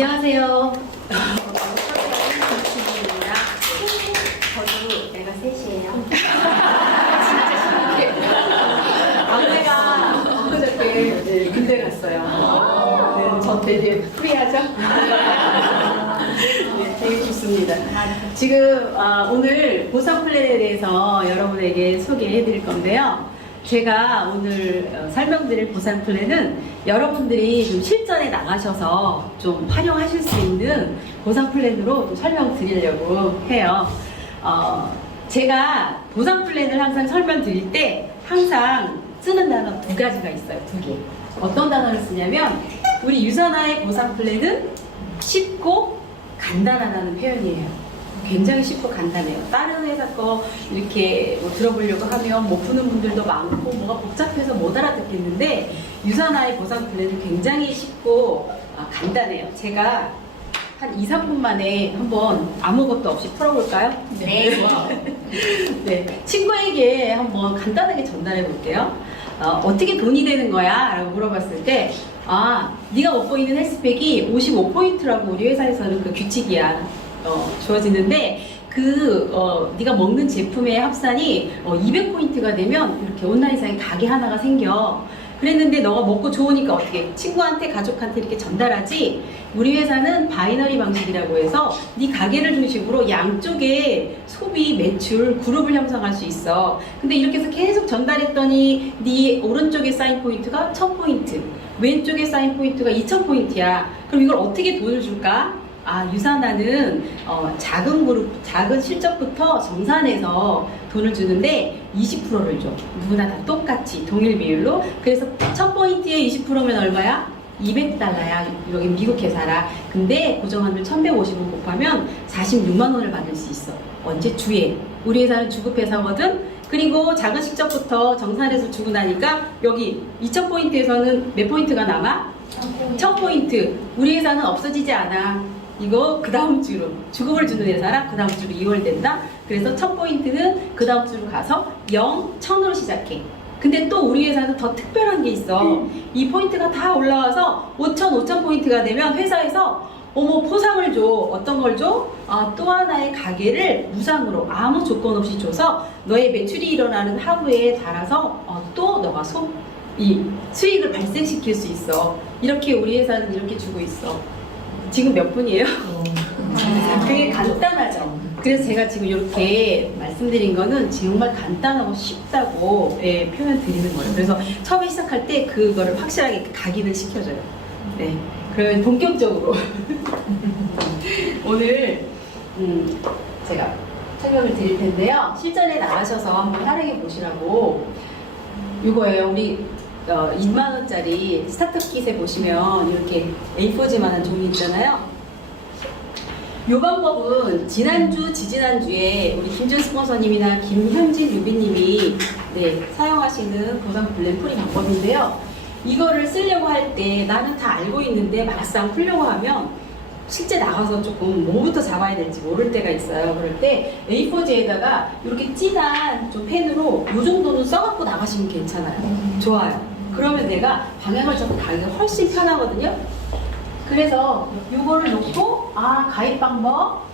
안녕하세요. 저도 내가 셋이에요. 막내가 엊그저께 군대 갔어요. 네, 저 되게 프리하죠? 네, 되게 좋습니다. 지금 오늘 보상 플랜에 대해서 여러분에게 소개해 드릴 건데요. 제가 오늘 설명드릴 보상 플랜은 여러분들이 좀 실전에 나가셔서 좀 활용하실 수 있는 보상 플랜으로 좀 설명드리려고 해요. 제가 보상 플랜을 항상 설명드릴 때 항상 쓰는 단어 두 가지가 있어요. 두 개. 어떤 단어를 쓰냐면 우리 유선화의 보상 플랜은 쉽고 간단하다는 표현이에요. 굉장히 쉽고 간단해요. 다른 회사 거 이렇게 뭐 들어보려고 하면 못 푸는 분들도 많고 뭐가 복잡해서 못 알아듣겠는데 유선화의 보상 플랜은 굉장히 쉽고 간단해요. 제가 한 2, 3분 만에 한번 아무것도 없이 풀어볼까요? 네. 네. 친구에게 한번 간단하게 전달해 볼게요. 어떻게 돈이 되는 거야? 라고 물어봤을 때 네가 먹고 있는 헬스팩이 55포인트라고 우리 회사에서는 그 규칙이야. 주어지는데 네가 먹는 제품의 합산이 200포인트가 되면 이렇게 온라인상에 가게 하나가 생겨. 그랬는데 너가 먹고 좋으니까 어떻게 친구한테 가족한테 이렇게 전달하지. 우리 회사는 바이너리 방식이라고 해서 네 가게를 중심으로 양쪽에 소비, 매출, 그룹을 형성할 수 있어. 근데 이렇게 해서 계속 전달했더니 네 오른쪽에 쌓인 포인트가 1000포인트, 왼쪽에 쌓인 포인트가 2000포인트야. 그럼 이걸 어떻게 돈을 줄까? 유산화는 작은 그룹, 작은 실적부터 정산해서 돈을 주는데 20%를 줘. 누구나 다 똑같이 동일 비율로. 그래서 1000포인트에 20%면 얼마야? 200달러야. 여기 미국 회사라. 근데 고정환율 1150을 곱하면 46만 원을 받을 수 있어. 언제? 주에. 우리 회사는 주급회사거든. 그리고 작은 실적부터 정산해서 주고 나니까 여기 2000포인트에서는 몇 포인트가 남아? 1000포인트. 우리 회사는 없어지지 않아. 이거 그 다음 주로 주급을 주는 회사라 그 다음 주로 2월 된다. 그래서 1000포인트는 그 다음 주로 가서 0, 1000으로 시작해. 근데 또 우리 회사는 더 특별한 게 있어. 이 포인트가 다 올라와서 5000포인트가 되면 회사에서 포상을 줘. 어떤 걸 줘? 또 하나의 가게를 무상으로 아무 조건 없이 줘서 너의 매출이 일어나는 하루에 따라서 또 너가 이 수익을 발생시킬 수 있어. 이렇게 우리 회사는 이렇게 주고 있어. 지금 몇 분이에요? 되게 간단하죠? 그래서 제가 지금 이렇게 말씀드린 거는 정말 간단하고 쉽다고 표현 드리는 거예요. 그래서 처음에 시작할 때 그거를 확실하게 각인을 시켜줘요. 네. 그러면 본격적으로 오늘 제가 설명을 드릴 텐데요. 실전에 나가셔서 한번 활용해 보시라고 이거예요. 우리 2만원짜리 스타트업 킷에 보시면 이렇게 A4지만한 종이 있잖아요. 이 방법은 지난주, 지지난주에 우리 김준 스폰서님이나 김현진 유비님이 사용하시는 보상 플랜 풀이 방법인데요. 이거를 쓰려고 할 때 나는 다 알고 있는데 막상 풀려고 하면 실제 나가서 조금 뭐부터 잡아야 될지 모를 때가 있어요. 그럴 때 A4지에다가 이렇게 진한 좀 펜으로 이 정도는 써갖고 나가시면 괜찮아요. 좋아요. 그러면 내가 방향을 잡고 가기가 훨씬 편하거든요. 그래서 요거를 놓고 가입 방법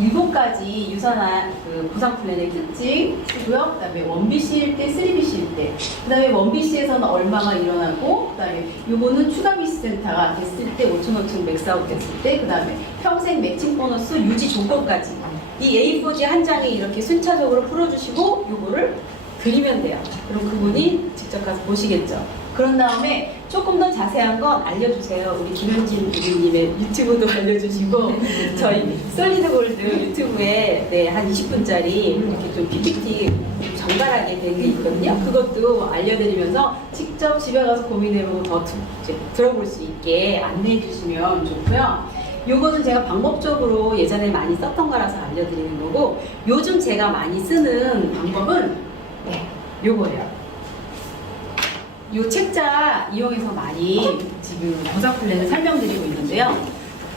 7가지 유산화 보상 플랜의 특징 쓰고요. 그 다음에 1BC일 때, 3BC일 때, 그 다음에 1BC에서는 얼마가 일어나고, 그 다음에 요거는 추가 비스 센터가 됐을 때 5,000원쯤 맥스아웃 됐을 때, 그 다음에 평생 매칭 보너스 유지 조건까지 이 A4지 한 장에 이렇게 순차적으로 풀어주시고 요거를 드리면 돼요. 그럼 그분이 직접 가서 보시겠죠. 그런 다음에 조금 더 자세한 건 알려주세요. 우리 김현진 부님의 유튜브도 알려주시고 저희 솔리드 골드 유튜브에 한 20분짜리 이렇게 좀 PPT 정갈하게 된 게 있거든요. 그것도 알려드리면서 직접 집에 가서 고민해보고 더 들어볼 수 있게 안내해 주시면 좋고요. 요거는 제가 방법적으로 예전에 많이 썼던 거라서 알려드리는 거고, 요즘 제가 많이 쓰는 방법은 요거예요. 요 책자 이용해서 많이 지금 보상 플랜을 설명드리고 있는데요.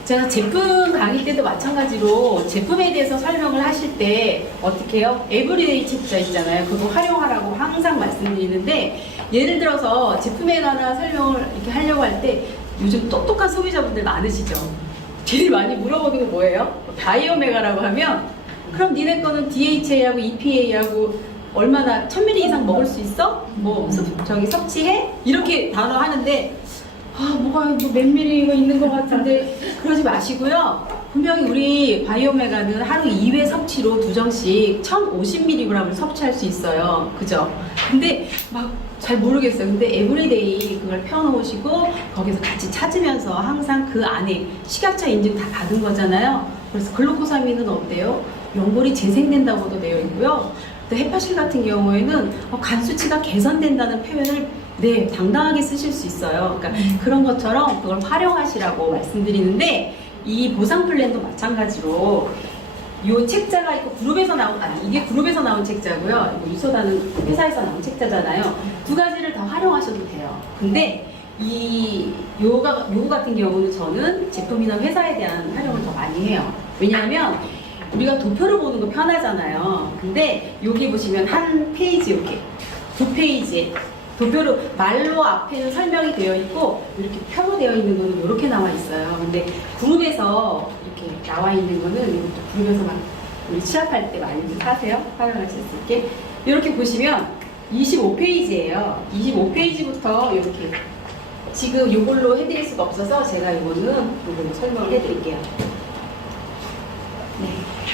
제가 제품 강의 때도 마찬가지로 제품에 대해서 설명을 하실 때 어떻게 해요? 에브리데이 책자 있잖아요. 그거 활용하라고 항상 말씀드리는데, 예를 들어서 제품에 관한 설명을 이렇게 하려고 할 때 요즘 똑똑한 소비자분들 많으시죠? 제일 많이 물어보는 게 뭐예요? 바이오메가라고 하면 그럼 니네 거는 DHA하고 EPA하고 얼마나 1000ml 이상 먹을 수 있어? 뭐 저기 섭취해? 이렇게 단어 하는데 뭐가 몇 밀리가 있는 것 같은데 그러지 마시고요. 분명히 우리 바이오메가는 하루 2회 섭취로 2정씩 1050mg을 섭취할 수 있어요. 그죠? 근데 막 잘 모르겠어요. 근데 에브리데이 그걸 펴놓으시고 거기서 같이 찾으면서 항상 그 안에 식약처 인증 다 받은 거잖아요. 그래서 글루코사민은 어때요? 연골이 재생된다고도 되어 있고요. 또 헤파실 같은 경우에는 간 수치가 개선된다는 표현을 네, 당당하게 쓰실 수 있어요. 그러니까 그런 것처럼 그걸 활용하시라고 말씀드리는데 이 보상 플랜도 마찬가지로 요 책자가 있고 그룹에서 나온 이게 그룹에서 나온 책자고요. 유소다는 회사에서 나온 책자잖아요. 두 가지를 다 활용하셔도 돼요. 근데 요거 같은 경우는 저는 제품이나 회사에 대한 활용을 더 많이 해요. 왜냐하면 우리가 도표를 보는 거 편하잖아요. 근데 여기 보시면 한 페이지 이렇게 2페이지 도표로 말로 앞에는 설명이 되어 있고 이렇게 표로 되어 있는 거는 이렇게 나와 있어요. 근데 그룹에서 이렇게 나와 있는 거는 이것도 그룹에서 막 우리 취업할 때 많이 사세요. 활용하실 수 있게. 이렇게 보시면 25페이지예요. 25페이지부터 이렇게 지금 이걸로 해드릴 수가 없어서 제가 이거는 설명을 해드릴게요. 네.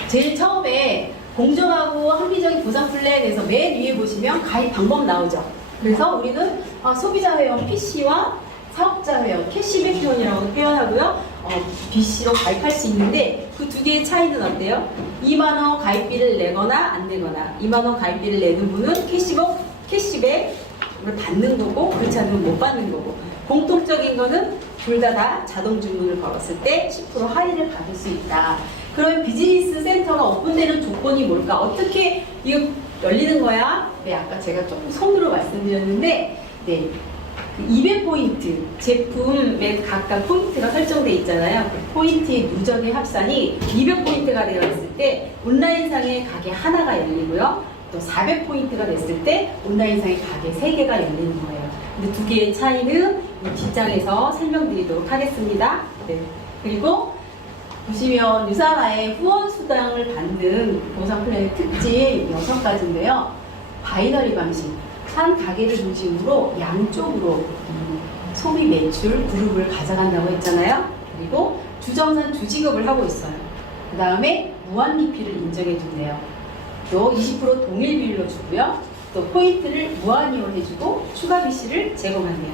제일 처음에 공정하고 합리적인 보상 플랜에서 맨 위에 보시면 가입 방법 나오죠. 그래서 우리는 소비자 회원 PC와 사업자 회원 캐시백 회원이라고 표현하고요. BC로 가입할 수 있는데 그 두 개의 차이는 어때요? 2만원 가입비를 내거나 안 내거나 2만원 가입비를 내는 분은 캐시백을 받는 거고 그렇지 않으면 못 받는 거고 공통적인 거는 둘 다 자동 주문을 걸었을 때 10% 할인을 받을 수 있다. 그러면 비즈니스 센터가 오픈되는 조건이 뭘까? 어떻게 이거 열리는 거야? 네, 아까 제가 조금 손으로 말씀드렸는데, 네. 200포인트, 제품에 각각 포인트가 설정되어 있잖아요. 그 포인트의 누적의 합산이 200포인트가 되어 있을 때, 온라인상의 가게 하나가 열리고요. 또 400포인트가 됐을 때, 온라인상의 가게 3개가 열리는 거예요. 근데 두 개의 차이는 이 뒷장에서 설명드리도록 하겠습니다. 네. 그리고, 보시면 유산화의 후원 수당을 받는 보상 플랜의 특징 6가지인데요. 바이너리 방식, 한 가게를 중심으로 양쪽으로 소비 매출 그룹을 가져간다고 했잖아요. 그리고 주정산 주지급을 하고 있어요. 그 다음에 무한리필을 인정해 준대요. 또 20% 동일 비율로 주고요. 또 포인트를 무한 이용해주고 추가 BC를 제공한대요.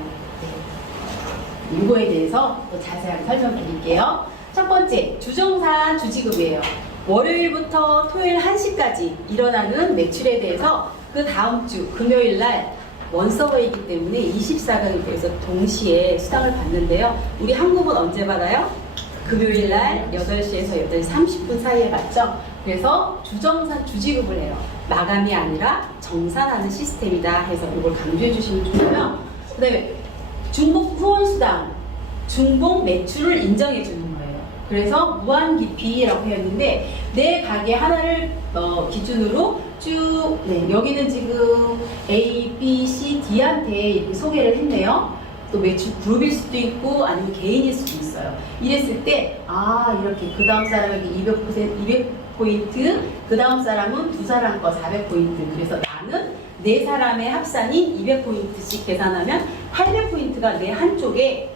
네. 이거에 대해서 또 자세하게 설명드릴게요. 첫 번째, 주정산 주지급이에요. 월요일부터 토요일 1시까지 일어나는 매출에 대해서 그 다음 주 금요일 날 원서버이기 때문에 24가격에서 동시에 수당을 받는데요. 우리 한국은 언제 받아요? 금요일 날 8시에서 8시 30분 사이에 받죠? 그래서 주정산 주지급을 해요. 마감이 아니라 정산하는 시스템이다 해서 이걸 강조해 주시면 좋고요. 그 다음에 중복 후원 수당, 중복 매출을 인정해 주는 거예요. 그래서 무한기피라고 했는데 내 가게 하나를 기준으로 쭉 여기는 지금 A, B, C, D한테 이렇게 소개를 했네요. 또 매출 그룹일 수도 있고 아니면 개인일 수도 있어요. 이랬을 때 이렇게 그 다음 사람에게 200포인트 그 다음 사람은 두 사람 거 400포인트 그래서 나는 네 사람의 합산이 200포인트씩 계산하면 800포인트가 내 한쪽에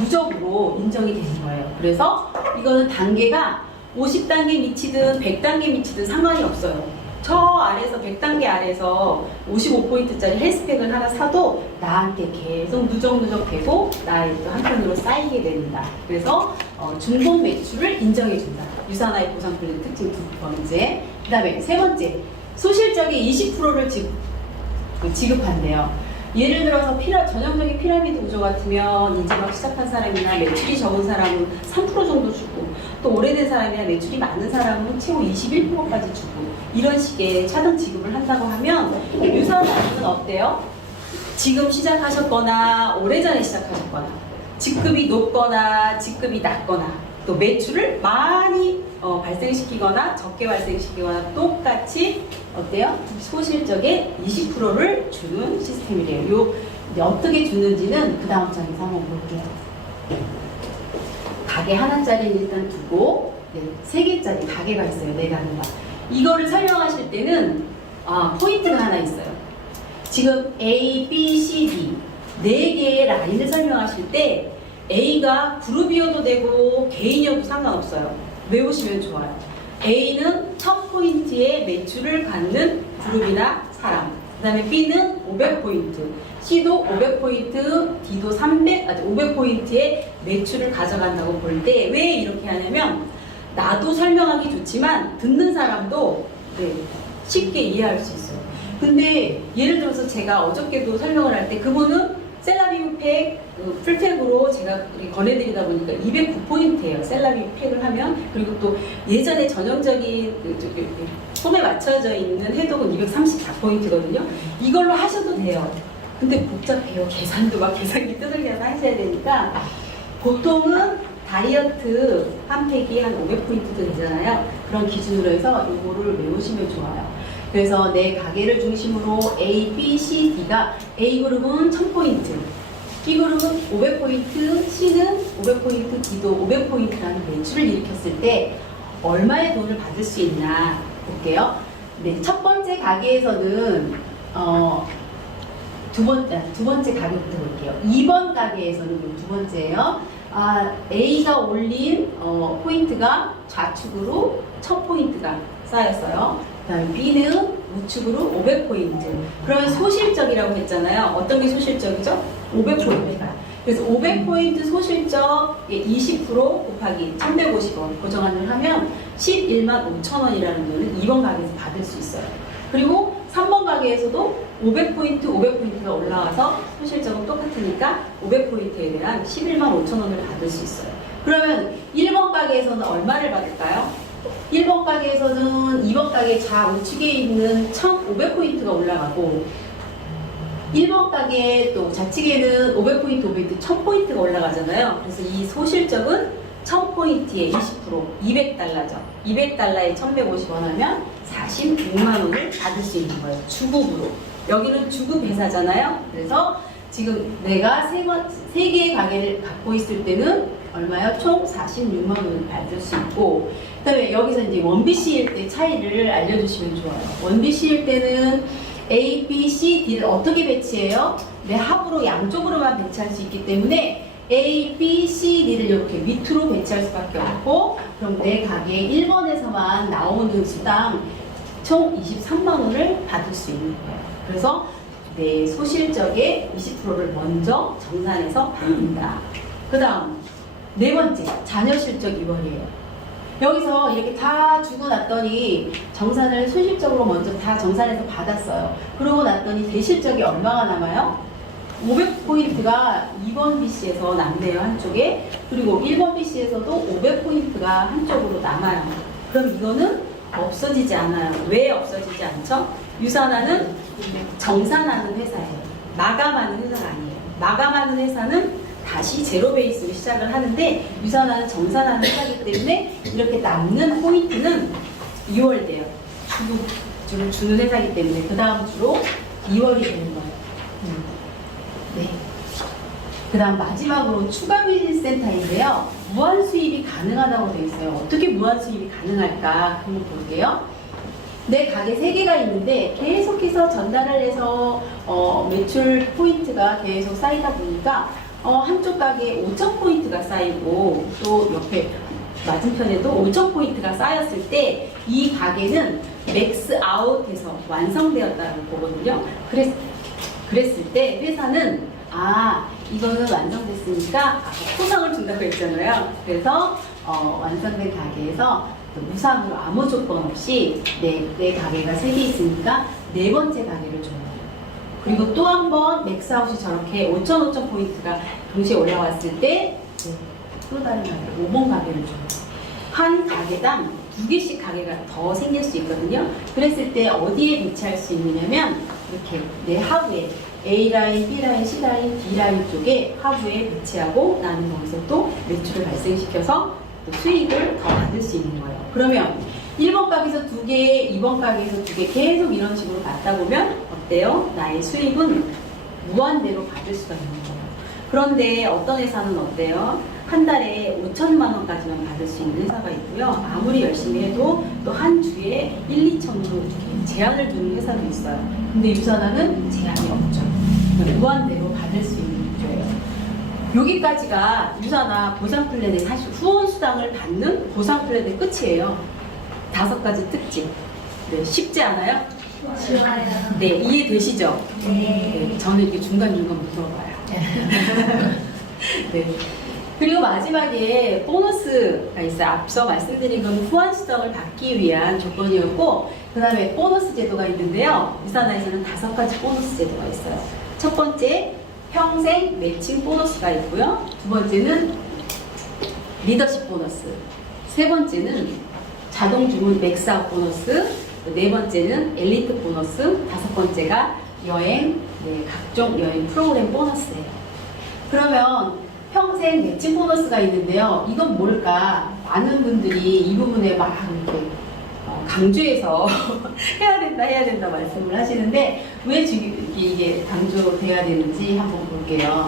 누적으로 인정이 되는 거예요. 그래서 이거는 단계가 50단계 미치든 100단계 미치든 상관이 없어요. 저 아래에서 100단계 아래에서 55포인트짜리 헬스팩을 하나 사도 나한테 계속 누적 되고 나의 또 한편으로 쌓이게 됩니다. 그래서 중복 매출을 인정해준다. 유산화의 보상 플랜 특징 두 번째. 그 다음에 세 번째, 소실적인 20%를 지급한대요. 예를 들어서 전형적인 피라미드 구조 같으면 이제 막 시작한 사람이나 매출이 적은 사람은 3% 정도 주고 또 오래된 사람이나 매출이 많은 사람은 최고 21%까지 주고 이런 식의 차등 지급을 한다고 하면 유산화는 어때요? 지금 시작하셨거나 오래전에 시작하셨거나 직급이 높거나 직급이 낮거나 또 매출을 많이 발생시키거나 적게 발생시키거나 똑같이 어때요? 소실적의 20%를 주는 시스템이래요. 어떻게 주는지는 그 다음 장에서 한번 볼게요. 가게 하나짜리는 일단 두고, 네, 3개짜리 가게가 있어요. 4가게가. 이거를 설명하실 때는 포인트가 하나 있어요. 지금 A, B, C, D 4개의 라인을 설명하실 때 A가 그룹이어도 되고 개인이어도 상관없어요. 외우시면 좋아요. A는 1000포인트의 매출을 갖는 그룹이나 사람, 그 다음에 B는 500포인트, C도 500포인트, D도 500포인트의 매출을 가져간다고 볼 때 왜 이렇게 하냐면 나도 설명하기 좋지만 듣는 사람도 쉽게 이해할 수 있어요. 근데 예를 들어서 제가 어저께도 설명을 할 때 그분은 셀라비우 팩, 풀팩으로 제가 권해드리다 보니까 209포인트예요. 셀라비우 팩을 하면. 그리고 또 예전에 전형적인 폼에 맞춰져 있는 해독은 234포인트거든요. 이걸로 하셔도 돼요. 근데 복잡해요. 계산도 막 계산기 뜯으려서 하셔야 되니까 보통은 다이어트 한 팩이 한 500포인트도 되잖아요. 그런 기준으로 해서 이거를 외우시면 좋아요. 그래서 내 가게를 중심으로 A, B, C, D가 A그룹은 1000포인트, B그룹은 500포인트, C는 500포인트, D도 500포인트라는 매출을 일으켰을 때 얼마의 돈을 받을 수 있나 볼게요. 네, 첫 번째 가게에서는 두 번째 가게부터 볼게요. 2번 가게에서는 두 번째예요. A가 올린 포인트가 좌측으로 1000포인트가 쌓였어요. 그 다음에 B는 우측으로 500포인트. 그러면 소실적이라고 했잖아요. 어떤 게 소실적이죠? 500포인트가. 그래서 500포인트 소실적 20% 곱하기 1150원 고정한을 하면 11만 5천원이라는 돈을 2번 가게에서 받을 수 있어요. 그리고 3번 가게에서도 500포인트가 올라와서 소실적은 똑같으니까 500포인트에 대한 11만 5천원을 받을 수 있어요. 그러면 1번 가게에서는 얼마를 받을까요? 1번 가게에서는 2번 가게 좌우측에 있는 1500포인트가 올라가고 1번 가게 또 좌측에는 500포인트, 1000포인트가 올라가잖아요. 그래서 이 소실적은 1000포인트에 20%, 200달러죠. 200달러에 1150원 하면 46만원을 받을 수 있는 거예요. 주급으로. 여기는 주급 회사잖아요. 그래서 지금 내가 3개의 가게를 갖고 있을 때는 얼마요? 총 46만원을 받을 수 있고, 그 다음에 여기서 이제 원비씨일 때 차이를 알려주시면 좋아요. 원비씨일 때는 A, B, C, D를 어떻게 배치해요? 내 합으로 양쪽으로만 배치할 수 있기 때문에 A, B, C, D를 이렇게 밑으로 배치할 수밖에 없고, 그럼 내 가게 1번에서만 나오는 수당 총 23만원을 받을 수 있는 거예요. 그래서 내 소실적의 20%를 먼저 정산해서 받는다. 그 다음 네 번째, 자녀 실적 2월이에요. 여기서 이렇게 다 주고 났더니 정산을 소실적으로 먼저 다 정산해서 받았어요. 그러고 났더니 대실적이 얼마가 남아요? 500포인트가 2번 BC에서 남네요, 한쪽에. 그리고 1번 BC에서도 500포인트가 한쪽으로 남아요. 그럼 이거는 없어지지 않아요. 왜 없어지지 않죠? 유산화는 정산하는 회사예요. 마감하는 회사가 아니에요. 마감하는 회사는 다시 제로 베이스로 시작을 하는데 유산화는 정산하는 회사이기 때문에 이렇게 남는 포인트는 2월 돼요. 주를 주는 회사이기 때문에 그 다음 주로 2월이 되는 거예요. 네. 그 다음 마지막으로 추가 비즈니스 센터인데요. 무한 수입이 가능하다고 되어 있어요. 어떻게 무한 수입이 가능할까 한번 볼게요. 내 가게 3개가 있는데 계속해서 전달을 해서 매출 포인트가 계속 쌓이다 보니까 한쪽 가게에 5,000포인트가 쌓이고 또 옆에 맞은편에도 5,000포인트가 쌓였을 때 이 가게는 맥스 아웃해서 완성되었다고 보거든요. 그랬을 때 회사는 이거는 완성됐으니까 포상을 준다고 했잖아요. 그래서 완성된 가게에서 무상으로 아무 조건 없이 내 가게가 3개 있으니까 4번째 가게를 줘요. 그리고 또 한 번 맥스아웃이 저렇게 5,000포인트가 동시에 올라왔을 때 또 다른 가게, 5번 가게를 줘요. 한 가게당 2개씩 가게가 더 생길 수 있거든요. 그랬을 때 어디에 배치할 수 있느냐면 이렇게 내 하부에 A라인, B라인, C라인, D라인 쪽에 하부에 배치하고 나는 거기서 또 매출을 발생시켜서 또 수익을 더 받을 수 있는 거예요. 그러면 1번 가게에서 2개, 2번 가게에서 2개 계속 이런 식으로 받다 보면 어때요? 나의 수익은 무한대로 받을 수가 있는 거예요. 그런데 어떤 회사는 어때요? 한 달에 5천만 원까지만 받을 수 있는 회사가 있고요. 아무리 열심히 해도 또 한 주에 1, 2천으로 이렇게 제한을 두는 회사도 있어요. 근데 유산화는 제한이 없죠. 무한대로 받을 수 있는 구조예요. 여기까지가 유산화 보상 플랜의 사실 후원 수당을 받는 보상 플랜의 끝이에요. 5가지 특징. 네, 쉽지 않아요? 좋아요. 네, 이해되시죠? 네. 네, 저는 이렇게 중간중간 물어봐요. 네. 그리고 마지막에 보너스가 있어요. 앞서 말씀드린 건 후원 수당을 받기 위한 조건이었고, 그 다음에 보너스 제도가 있는데요. 유산화에서는 5가지 보너스 제도가 있어요. 첫 번째, 평생 매칭 보너스가 있고요. 두 번째는 리더십 보너스. 세 번째는 자동 주문 맥스아웃 보너스. 네 번째는 엘리트 보너스. 5번째가 여행, 네, 각종 여행 프로그램 보너스예요. 그러면 평생 매칭 보너스가 있는데요. 이건 뭘까? 많은 분들이 이 부분에 막 이렇게 강조해서 해야 된다 말씀을 하시는데 왜 지금 이게 강조돼야 되는지 한번 볼게요.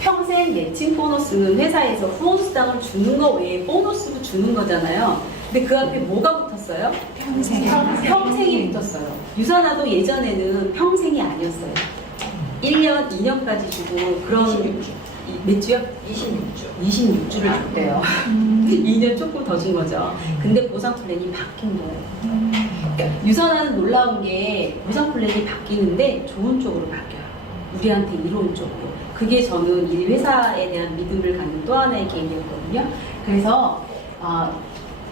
평생 매칭 보너스는 회사에서 후원 수당을 주는 거 외에 보너스도 주는 거잖아요. 근데 그 앞에 뭐가 붙었어요? 평생이 붙었어요. 유산화도 예전에는 평생이 아니었어요. 1년, 2년까지 주고 그런 몇 주요? 26주를 줬대요. 2년 조금 더 준 거죠. 근데 보상 플랜이 바뀐 거예요. 그러니까 유산화는 놀라운 게 보상 플랜이 바뀌는데 좋은 쪽으로 바뀌어요. 우리한테 이로운 쪽으로. 그게 저는 이 회사에 대한 믿음을 갖는 또 하나의 계기였거든요. 그래서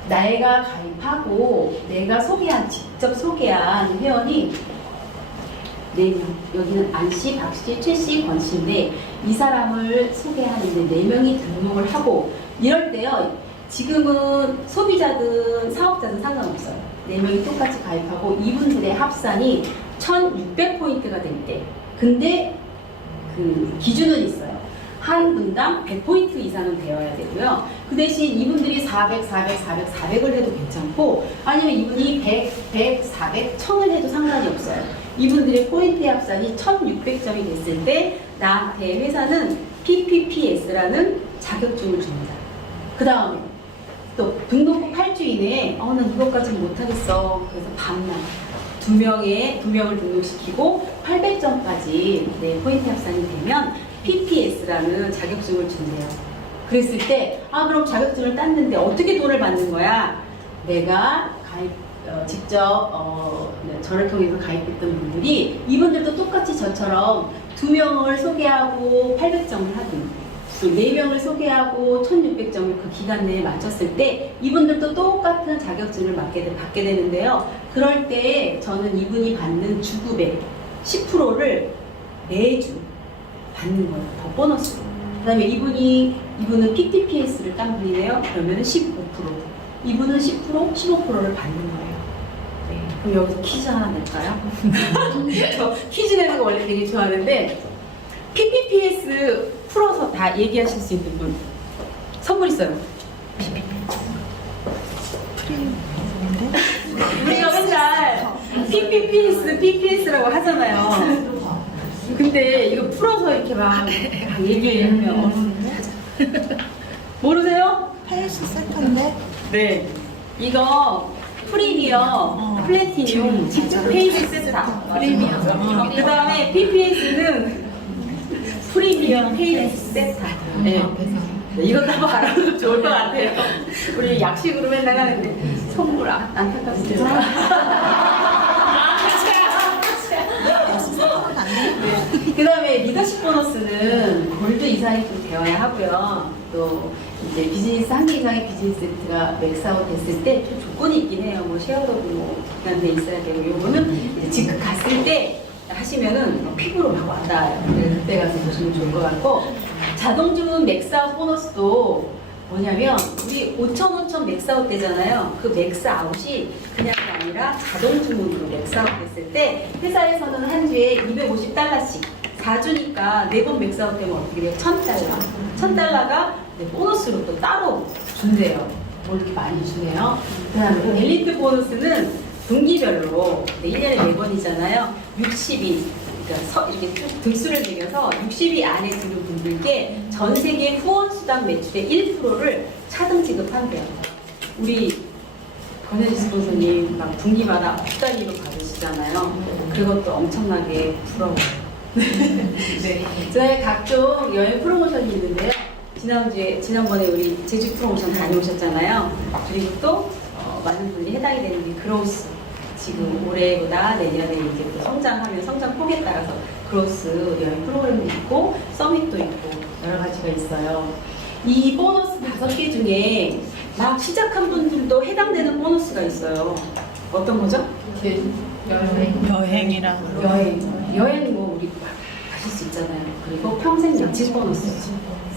내가 가입하고 내가 직접 소개한 회원이 4명. 여기는 안씨, 박씨, 최씨, 권씨인데 이 사람을 소개하는데 4명이 등록을 하고 이럴 때요. 지금은 소비자든 사업자든 상관없어요. 4명이 똑같이 가입하고 이분들의 합산이 1600포인트가 될 때. 근데 그 기준은 있어요. 한 분당 100포인트 이상은 되어야 되고요. 그 대신 이분들이 400을 해도 괜찮고 아니면 이분이 100, 400, 1000을 해도 상관이 없어요. 이분들의 포인트의 합산이 1600점이 됐을 때 나한테 회사는 PPPS라는 자격증을 줍니다. 그 다음에 또 등록 후 8주 이내에 난 이것까지는 못하겠어. 그래서 반만 2명을 등록시키고 800점까지 포인트 합산이 되면 PPS라는 자격증을 준대요. 그랬을 때 그럼 자격증을 땄는데 어떻게 돈을 받는 거야? 내가 직접 저를 통해서 가입했던 분들이 이분들도 똑같이 저처럼 2명을 소개하고 800점을 하든 4명을 소개하고 1600점을 그 기간 내에 맞췄을 때 이분들도 똑같은 자격증을 받게 되는데요. 그럴 때 저는 이분이 받는 주급의 10%를 매주 받는 거예요. 더 보너스로. 그 다음에 이분은 PPPS를 딴 분이네요. 그러면 15%. 이분은 10%, 15%를 받는 거예요. 네. 그럼 여기서 퀴즈 하나 낼까요? 저 퀴즈 내는 거 원래 되게 좋아하는데 PPPS 풀어서 다 얘기하실 수 있는 분 선물 있어요. 우리가 맨날 PPPS라고 하잖아요. 근데 이거 풀어서 이렇게 막 얘기하면 모르세요? 페이스 세트인데? 네. 이거 프리미엄, 플래티늄, 페이지 세타. 프리미엄. 그 다음에 PPS는 프리미엄 페이지 세타. 네. 이것도 한번 알아보면 좋을 것 같아요. 우리 약식으로 맨날 하는데 선물 안타깝습니다. 그 다음에 리더십 보너스는 골드 이상이 좀 되어야 하고요. 또 이제 비즈니스 한 개 이상의 비즈니스 세트가 맥스아웃 됐을 때 좀 조건이 있긴 해요. 뭐 쉐어로그 기간 내에 있어야 되고 요거는 이제 즉각 갔을 때 하시면은 피부로 막 와닿아요. 그때 가서 보시면 좋을 것 같고 자동 주문 맥스아웃 보너스도 뭐냐면 우리 5,000 맥스아웃 되잖아요. 그 맥스아웃이 그냥 아니라 자동 주문으로 맥스아웃 됐을 때 회사에서는 한 주에 $250씩 4주니까 4번 맥스아웃 되면 어떻게 돼요? $1,000. $1,000가 보너스로 또 따로 준대요. 뭐 이렇게 많이 주네요. 그 다음에 엘리트 보너스는 분기별로 1년에 4번이잖아요. 60일 그러니까 이렇게 쭉 등수를 매겨서 60위 안에 드는 분들께 전 세계 후원 수당 매출의 1%를 차등 지급한대요. 우리 권혜지 스폰서님 막 분기마다 억 단위로 받으시잖아요. 그것도 엄청나게 부러워요. 네. 저희 각종 여행 프로모션이 있는데요. 지난번에 우리 제주 프로모션 다녀오셨잖아요. 그리고 또 많은 분이 해당이 되는 게 크로스. 지금 올해보다 내년에 이제 또 성장하면 성장폭에 따라서 크로스 여행 프로그램도 있고 서밋도 있고 여러 가지가 있어요. 이 보너스 5개 중에 막 시작한 분들도 해당되는 보너스가 있어요. 어떤 거죠? 여행이랑 여행 뭐 우리 가실 수 있잖아요. 그리고 평생 예측 보너스.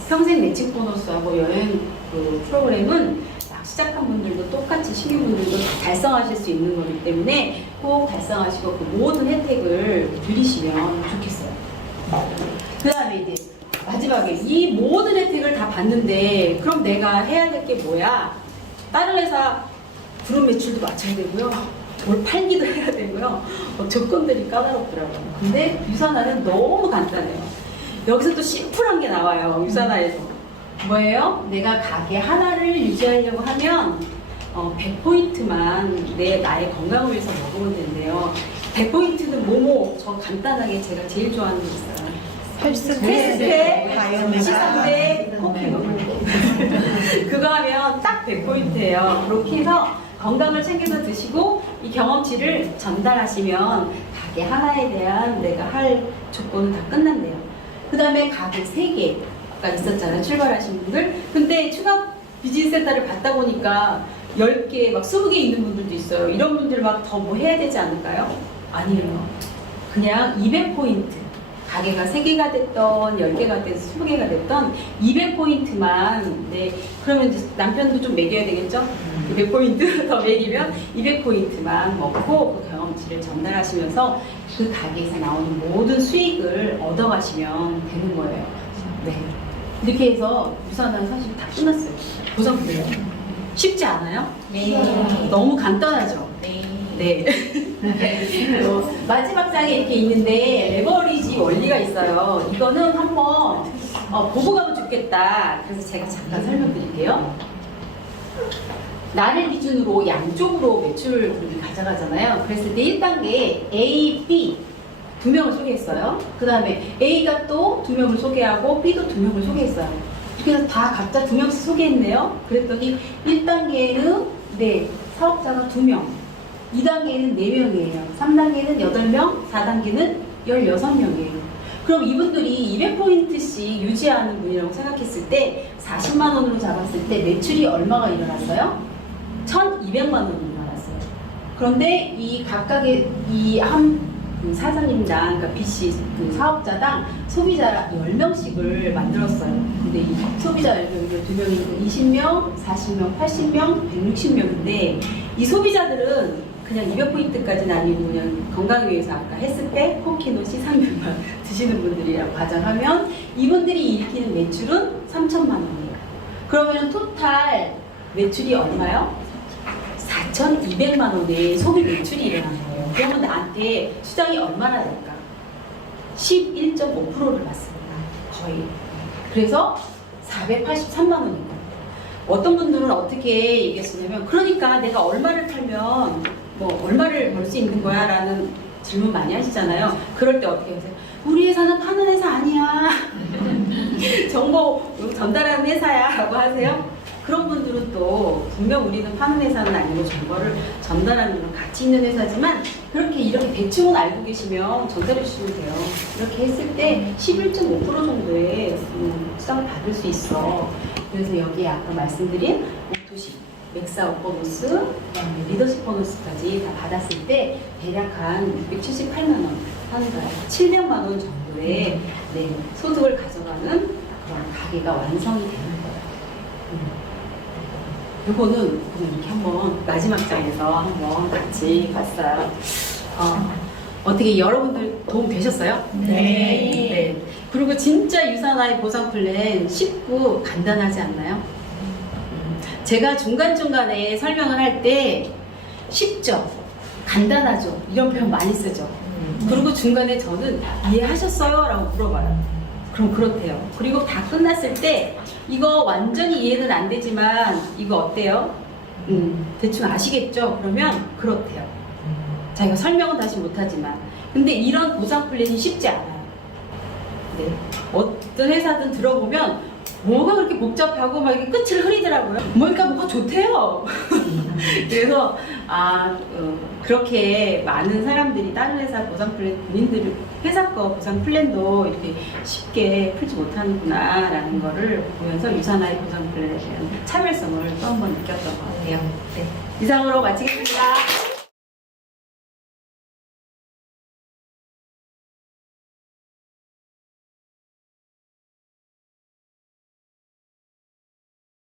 평생 예측 보너스하고 여행 그 프로그램은 막 시작한 분들도 똑같이 시민분들도 다 달성하실 수 있는 거기 때문에 꼭 달성하시고 그 모든 혜택을 누리시면 좋겠어요. 그 다음에 이제 마지막에 이 모든 혜택을 다 받는데 그럼 내가 해야 될 게 뭐야? 다른 회사 그룹 매출도 맞춰야 되고요. 뭘 팔기도 해야 되고요. 조건들이 까다롭더라고요. 근데 유산화는 너무 간단해요. 여기서 또 심플한 게 나와요. 유산화에서. 뭐예요? 내가 가게 하나를 유지하려고 하면 100포인트만 나의 건강을 위해서 먹으면 된대요. 100포인트는 뭐뭐 저 간단하게 제가 제일 좋아하는 게 있어요. 헬스팩, 시상대, 코킹 그거 하면 딱 100포인트예요. 그렇게 해서 건강을 챙겨서 드시고 이 경험치를 전달하시면 가게 하나에 대한 내가 할 조건은 다 끝난대요. 그 다음에 가게 3개가 있었잖아요. 출발하신 분들. 근데 추가 비즈니스 센터를 받다 보니까 10개, 막 20개 있는 분들도 있어요. 이런 분들 막 더 뭐 해야 되지 않을까요? 아니에요. 그냥 200포인트. 가게가 3개가 됐던 10개가 됐던 20개가 됐던 200포인트만 네 그러면 이제 남편도 좀 매겨야 되겠죠? 200포인트 더 매기면 200포인트만 먹고 그 경험치를 전달하시면서 그 가게에서 나오는 모든 수익을 얻어가시면 되는 거예요. 네. 이렇게 해서 유산화는 사실 다 끝났어요. 보상드려요. 쉽지 않아요? 네. 너무 간단하죠? 네. 마지막 장에 이렇게 있는데 레버리지 원리가 있어요. 이거는 한번 보고 가면 좋겠다. 그래서 제가 잠깐 설명드릴게요. 나를 기준으로 양쪽으로 매출을 가져가잖아요. 그랬을 때 1단계 A, B 2명을 소개했어요. 그 다음에 A가 또 2명을 소개하고 B도 2명을 소개했어요. 그래서 다 각자 2명씩 소개했네요. 그랬더니 1단계에는 네, 사업자가 2명 2단계는 4명이에요. 3단계는 8명, 4단계는 16명이에요. 그럼 이분들이 200포인트씩 유지하는 분이라고 생각했을 때 40만 원으로 잡았을 때 매출이 얼마가 일어났어요? 1,200만 원이 일어났어요. 그런데 이 각각의 이 한 사장님당, 그러니까 B씨 그 사업자당 소비자 10명씩을 만들었어요. 근데 이 소비자 10명이 2명이고 20명, 40명, 80명, 160명인데 이 소비자들은 그냥 200포인트까지는 아니고 그냥 건강을 위해서 아까 헬스팩, 코키노, 시상면만 드시는 분들이라고 가정하면 이분들이 일으키는 매출은 3천만 원이에요. 그러면 토탈 매출이 얼마요? 4,200만 원의 소비 매출이 일어난 거예요. 그러면 나한테 수당이 얼마나 될까? 11.5%를 받습니다. 거의. 그래서 483만 원입니다. 어떤 분들은 어떻게 얘기했냐면 그러니까 내가 얼마를 팔면 뭐 얼마를 벌 수 있는 거야? 라는 질문 많이 하시잖아요. 그럴 때 어떻게 하세요? 우리 회사는 파는 회사 아니야. 정보 전달하는 회사야 라고 하세요. 그런 분들은 또 분명 우리는 파는 회사는 아니고 정보를 전달하는 건 가치 있는 회사지만 이렇게 대충은 알고 계시면 전달해 주시면 돼요. 이렇게 했을 때 11.5% 정도의 수당을 받을 수 있어. 그래서 여기에 아까 말씀드린 옥토시, 맥사업 보너스, 그다음에 리더십 보너스까지 다 받았을 때 대략 한 678만 원 하는 거예요. 700만 원 정도의 네, 소득을 가져가는 그런 가게가 완성이 되는 거예요. 요거는 이렇게 한번 마지막 장에서 한번 같이 봤어요. 어떻게 여러분들 도움 되셨어요? 네. 그리고 진짜 유산화의 보상 플랜 쉽고 간단하지 않나요? 제가 중간중간에 설명을 할 때 쉽죠? 간단하죠. 이런 표현 많이 쓰죠. 그리고 중간에 저는 이해하셨어요? 라고 물어봐요. 그럼 그렇대요. 그리고 다 끝났을 때 이거 완전히 이해는 안 되지만 이거 어때요? 대충 아시겠죠? 그러면 그렇대요. 자기가 설명은 다시 못하지만 근데 이런 보상 플랜이 쉽지 않아요. 네. 어떤 회사든 들어보면 뭐가 그렇게 복잡하고 막 이게 끝을 흐리더라고요. 뭐가 좋대요. 그래서 그렇게 많은 사람들이 다른 회사 보상 플랜 본인들 회사 거 보상 플랜도 이렇게 쉽게 풀지 못하는구나라는 거를 보면서 유산화의 보상 플랜에 대한 차별성을 또 한 번 느꼈던 것 같아요. 네. 이상으로 마치겠습니다.